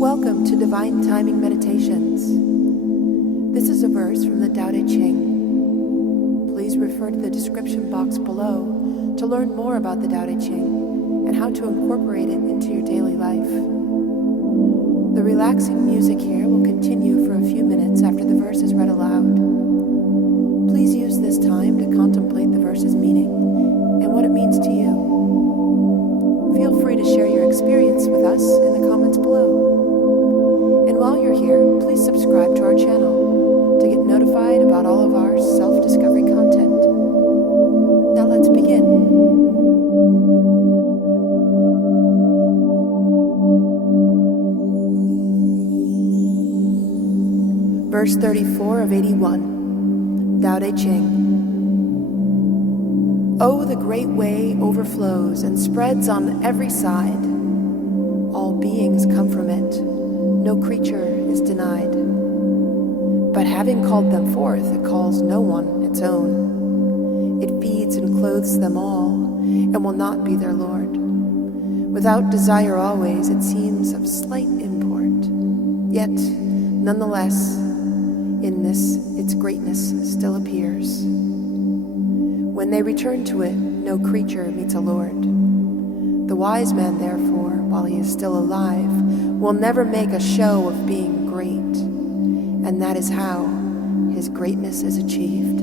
Welcome to Divine Timing Meditations. This is a verse from the Tao Te Ching. Please refer to the description box below to learn more about the Tao Te Ching and how to incorporate it into your daily life. The relaxing music here will continue for a few minutes after the verse is read aloud. Please use this time to contemplate the verse's meaning and what it means to you. Feel free to share your experience with us in the comments below. And while you're here, please subscribe to our channel to get notified about all of our self-discovery content. Now let's begin. Verse 34 of 81, Tao Te Ching. Oh, the great way overflows and spreads on every side. All beings come from it. No creature is denied. But having called them forth, it calls no one its own. It feeds and clothes them all, and will not be their lord. Without desire always, it seems of slight import. Yet, nonetheless, in this its greatness still appears. When they return to it, no creature meets a lord. The wise man, therefore, while he is still alive, will never make a show of being great, and that is how his greatness is achieved.